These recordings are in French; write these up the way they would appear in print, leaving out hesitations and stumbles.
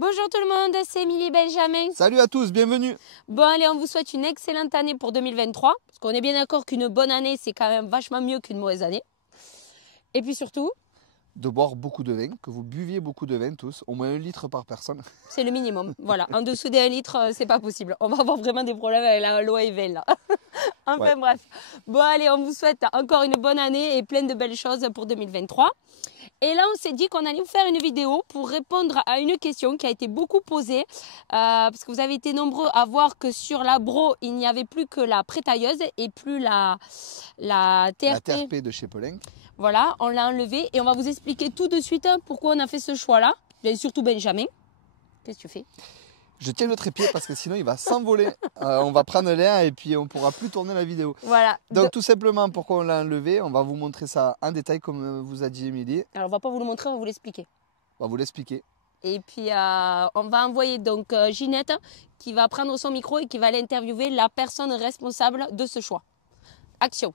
Bonjour tout le monde, c'est Émilie Benjamin. Salut à tous, bienvenue. Bon allez, on vous souhaite une excellente année pour 2023. Parce qu'on est bien d'accord qu'une bonne année, c'est quand même vachement mieux qu'une mauvaise année. Et puis surtout, de boire beaucoup de vin, que vous buviez beaucoup de vin tous, au moins 1 litre par personne. c'est le minimum. Voilà, en dessous des 1 litre, c'est pas possible. On va avoir vraiment des problèmes avec la l'OIV là. Enfin Ouais. bref. Bon allez, on vous souhaite encore une bonne année et plein de belles choses pour 2023. Et là, on s'est dit qu'on allait vous faire une vidéo pour répondre à une question qui a été beaucoup posée. Parce que vous avez été nombreux à voir que sur la Bro, il n'y avait plus que la prétailleuse et plus la TRP. La TRP de chez Poulenc. Voilà, on l'a enlevée et on va vous expliquer tout de suite pourquoi on a fait ce choix-là. Et surtout Benjamin. Qu'est-ce que tu fais? Je tiens le trépied parce que sinon il va s'envoler. On va prendre l'air et puis on ne pourra plus tourner la vidéo. Voilà. Donc tout simplement pourquoi on l'a enlevé, on va vous montrer ça en détail comme vous a dit Émilie. Alors, on va pas vous le montrer, on va vous l'expliquer. On va vous l'expliquer. Et puis, on va envoyer donc Ginette qui va prendre son micro et qui va aller interviewer la personne responsable de ce choix. Action.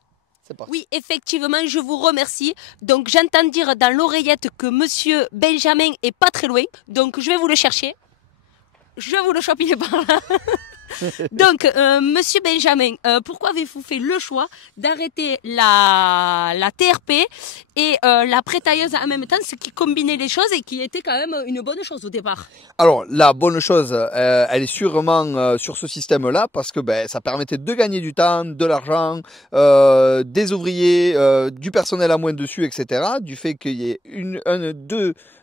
C'est parti. Oui, effectivement, je vous remercie. Donc, j'entends dire dans l'oreillette que monsieur Benjamin est pas très loin. Donc, je vais vous le chercher. Je vous le chope, il est par là. Donc, monsieur Benjamin, pourquoi avez-vous fait le choix d'arrêter la TRP et la prétailleuse en même temps, ce qui combinait les choses et qui était quand même une bonne chose au départ? Alors la bonne chose, elle est sûrement sur ce système-là parce que ça permettait de gagner du temps, de l'argent, des ouvriers, du personnel à moins dessus, etc. Du fait qu'il y ait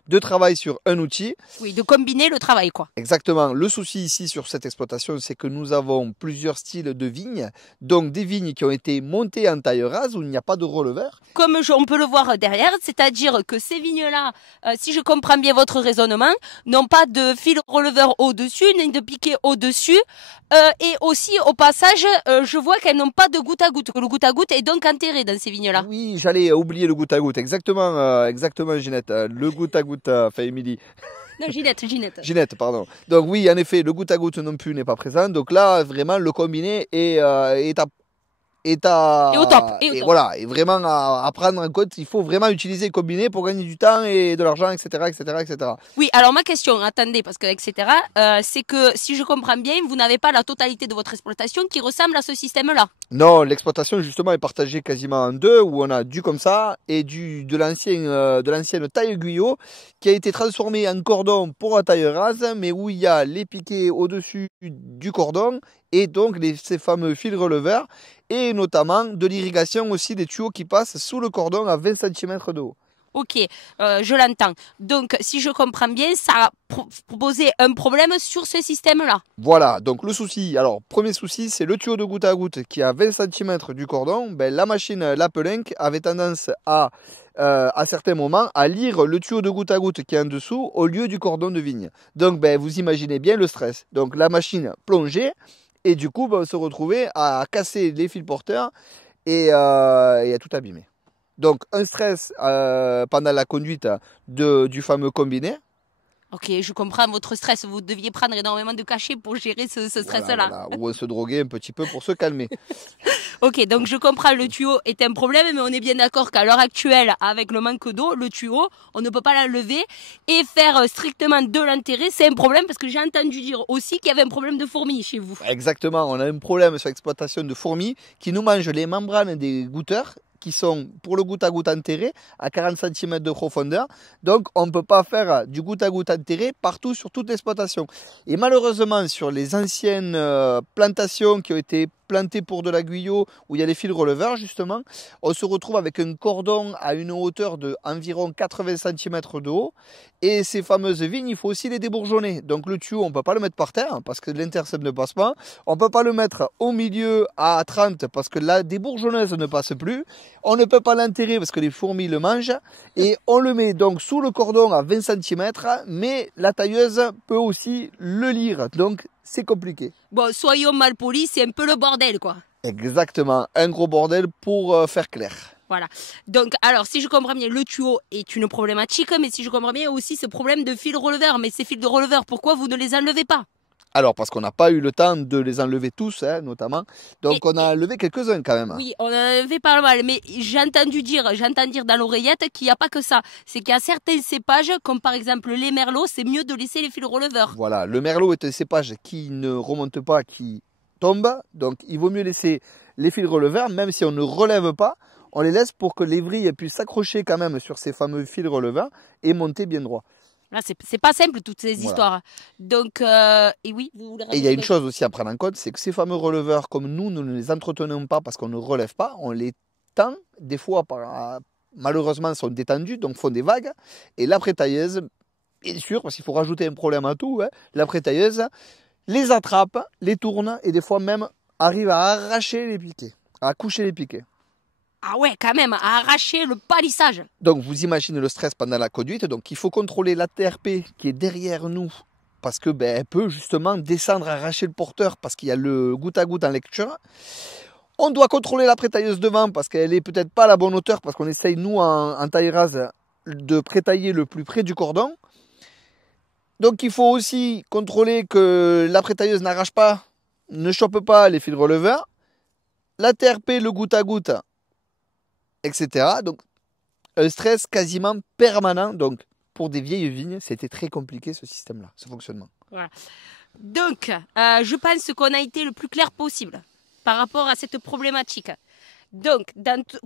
deux travail sur un outil. Oui, de combiner le travail, quoi. Exactement. Le souci ici sur cette exploitation, c'est que nous avons plusieurs styles de vignes. Donc des vignes qui ont été montées en taille rase où il n'y a pas de releveur. Comme on peut le voir derrière, c'est-à-dire que ces vignes-là, si je comprends bien votre raisonnement, n'ont pas de fil releveur au-dessus, ni de piquet au-dessus. Et aussi, au passage, je vois qu'elles n'ont pas de goutte à goutte, que le goutte à goutte est donc enterré dans ces vignes-là. Oui, j'allais oublier le goutte à goutte. Exactement, exactement Ginette. Le goutte à goutte, enfin Émilie. Non, Ginette. Ginette, pardon. Donc oui, en effet, le goutte à goutte non plus n'est pas présent. Donc là, vraiment, le combiné est au top. Voilà, et vraiment à prendre en compte, il faut vraiment utiliser le combiné pour gagner du temps et de l'argent, etc., etc., etc. Oui, alors ma question, attendez, parce que etc., c'est que si je comprends bien, vous n'avez pas la totalité de votre exploitation qui ressemble à ce système-là. Non, l'exploitation justement est partagée quasiment en deux, où on a du comme ça et de l'ancienne taille guyot qui a été transformée en cordon pour la taille rase, mais où il y a les piquets au-dessus du cordon et donc ces fameux fils releveurs et notamment de l'irrigation aussi des tuyaux qui passent sous le cordon à 20 cm de haut. Ok, je l'entends. Donc, si je comprends bien, ça a posé un problème sur ce système-là. Voilà, donc le souci, alors premier souci, c'est le tuyau de goutte à goutte qui est à 20 cm du cordon. La machine, la Poulenc, avait tendance à certains moments, à lire le tuyau de goutte à goutte qui est en dessous au lieu du cordon de vigne. Donc, vous imaginez bien le stress. Donc, la machine plongeait et du coup, on se retrouvait à casser les fils porteurs et à tout abîmer. Donc, un stress pendant la conduite du fameux combiné. Ok, je comprends votre stress. Vous deviez prendre énormément de cachets pour gérer ce stress-là. Voilà, ou on se droguait un petit peu pour se calmer. Ok, donc je comprends, le tuyau est un problème, mais on est bien d'accord qu'à l'heure actuelle, avec le manque d'eau, le tuyau, on ne peut pas l'enlever et faire strictement de l'enterrer, c'est un problème parce que j'ai entendu dire aussi qu'il y avait un problème de fourmis chez vous. Exactement, on a un problème sur l'exploitation de fourmis qui nous mangent les membranes des goutteurs qui sont pour le goutte à goutte enterré à 40 cm de profondeur. Donc on ne peut pas faire du goutte à goutte enterré partout sur toute l'exploitation. Et malheureusement sur les anciennes plantations qui ont été plantées pour de la guyot où il y a des fils releveurs justement, on se retrouve avec un cordon à une hauteur de environ 80 cm de haut et ces fameuses vignes il faut aussi les débourgeonner. Donc le tuyau on ne peut pas le mettre par terre parce que l'intercept ne passe pas, on ne peut pas le mettre au milieu à 30 parce que la débourgeonneuse ne passe plus, on ne peut pas l'enterrer parce que les fourmis le mangent et on le met donc sous le cordon à 20 cm mais la tailleuse peut aussi le lire donc c'est compliqué. Bon, soyons mal polis, c'est un peu le bordel, quoi. Exactement, un gros bordel pour faire clair. Voilà. Donc, alors, si je comprends bien, le tuyau est une problématique, mais si je comprends bien, il y a aussi ce problème de fil releveur. Mais ces fils de releveur, pourquoi vous ne les enlevez pas? Alors, parce qu'on n'a pas eu le temps de les enlever tous, hein, notamment. Donc, on a enlevé quelques-uns quand même. Oui, on en avait pas mal, mais j'entends dire dans l'oreillette qu'il n'y a pas que ça. C'est qu'il y a certains cépages, comme par exemple les merlots, c'est mieux de laisser les fils releveurs. Voilà, le merlot est un cépage qui ne remonte pas, qui tombe. Donc, il vaut mieux laisser les fils releveurs, même si on ne relève pas. On les laisse pour que les vrilles puissent s'accrocher quand même sur ces fameux fils releveurs et monter bien droit. Là, c'est pas simple toutes ces Voilà. histoires. Donc, et oui, vous voulez Et il y a une rajouter chose aussi à prendre en compte, c'est que ces fameux releveurs, comme nous ne les entretenons pas parce qu'on ne relève pas, on les tend, des fois malheureusement sont détendus, donc font des vagues. Et l'après-tailleuse, bien sûr, parce qu'il faut rajouter un problème à tout, hein, l'après-tailleuse les attrape, les tourne et des fois même arrive à arracher les piquets, à coucher les piquets. Ah ouais, quand même, à arracher le palissage. Donc vous imaginez le stress pendant la conduite, donc il faut contrôler la TRP qui est derrière nous parce que elle peut justement descendre, arracher le porteur parce qu'il y a le goutte à goutte en lecture. On doit contrôler la pré-tailleuse devant parce qu'elle est peut-être pas à la bonne hauteur parce qu'on essaye nous en taille rase de pré-tailler le plus près du cordon. Donc il faut aussi contrôler que la pré-tailleuse n'arrache pas, ne chope pas les fils releveurs. La TRP, le goutte à goutte, etc. Donc un stress quasiment permanent. Donc pour des vieilles vignes, c'était très compliqué ce système-là, ce fonctionnement. Voilà. Donc, je pense qu'on a été le plus clair possible par rapport à cette problématique. Donc,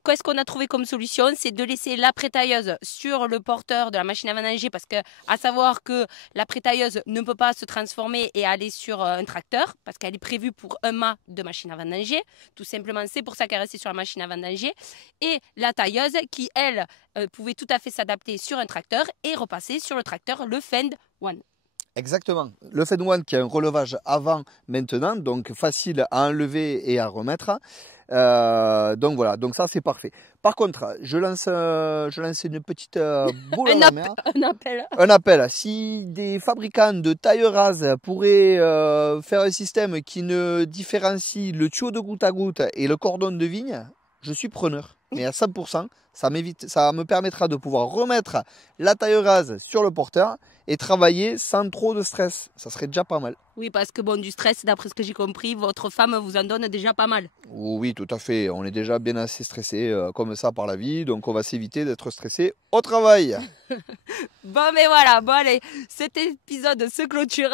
qu'est-ce qu'on a trouvé comme solution? C'est de laisser la pré-tailleuse sur le porteur de la machine à vendanger parce que, à savoir que la pré-tailleuse ne peut pas se transformer et aller sur un tracteur parce qu'elle est prévue pour un mât de machine à vendanger. Tout simplement, c'est pour ça qu'elle est restée sur la machine à vendanger. Et la tailleuse qui, elle, pouvait tout à fait s'adapter sur un tracteur et repasser sur le tracteur, le Fend One. Exactement. Le Fend One qui a un relevage avant maintenant, donc facile à enlever et à remettre. Donc voilà, donc ça c'est parfait. Par contre, je lance une petite boule à la mer. Un appel. Si des fabricants de taille rase pourraient faire un système qui ne différencie le tuyau de goutte à goutte et le cordon de vigne, je suis preneur. Mais à 100%, ça me permettra de pouvoir remettre la taille rase sur le porteur et travailler sans trop de stress. Ça serait déjà pas mal. Oui, parce que bon, du stress, d'après ce que j'ai compris, votre femme vous en donne déjà pas mal. Oui, tout à fait. On est déjà bien assez stressé comme ça par la vie, donc on va s'éviter d'être stressé au travail. Bon, mais voilà, bon allez, cet épisode se clôture.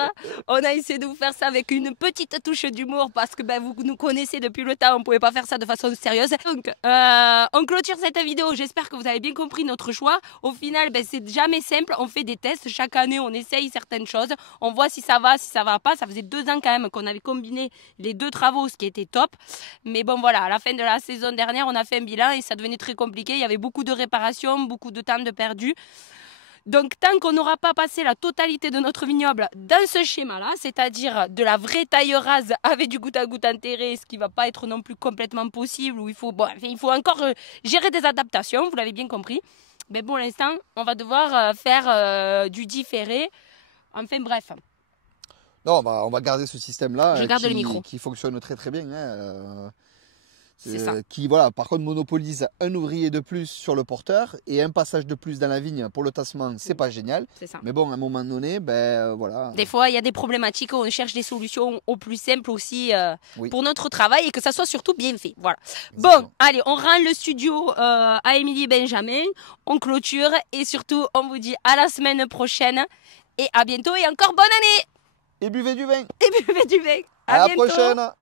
On a essayé de vous faire ça avec une petite touche d'humour parce que vous nous connaissez depuis le temps, on ne pouvait pas faire ça de façon sérieuse. Donc, on clôture cette vidéo. J'espère que vous avez bien compris notre choix. Au final, c'est jamais simple. On fait des tests. Chaque année, on essaye certaines choses. On voit si ça va pas. Ça faisait 2 ans quand même qu'on avait combiné les 2 travaux, ce qui était top. Mais bon, voilà, à la fin de la saison dernière, on a fait un bilan et ça devenait très compliqué. Il y avait beaucoup de réparations, beaucoup de temps de perdu. Donc, tant qu'on n'aura pas passé la totalité de notre vignoble dans ce schéma-là, c'est-à-dire de la vraie taille rase avec du goutte à goutte enterré, ce qui ne va pas être non plus complètement possible, où il faut encore gérer des adaptations, vous l'avez bien compris. Mais pour l'instant, on va devoir faire du différé. Enfin, bref. Non, on va garder ce système-là qui fonctionne très très bien. C'est ça. Qui, voilà, par contre, monopolise un ouvrier de plus sur le porteur et un passage de plus dans la vigne pour le tassement, c'est pas génial. C'est ça. Mais bon, à un moment donné, voilà. Des fois, il y a des problématiques où on cherche des solutions au plus simple aussi pour notre travail et que ça soit surtout bien fait. Voilà. Exactement. Bon, allez, on rend le studio à Émilie et Benjamin, on clôture et surtout, on vous dit à la semaine prochaine et à bientôt et encore bonne année. Et buvez du vin. Et buvez du vin. À la prochaine.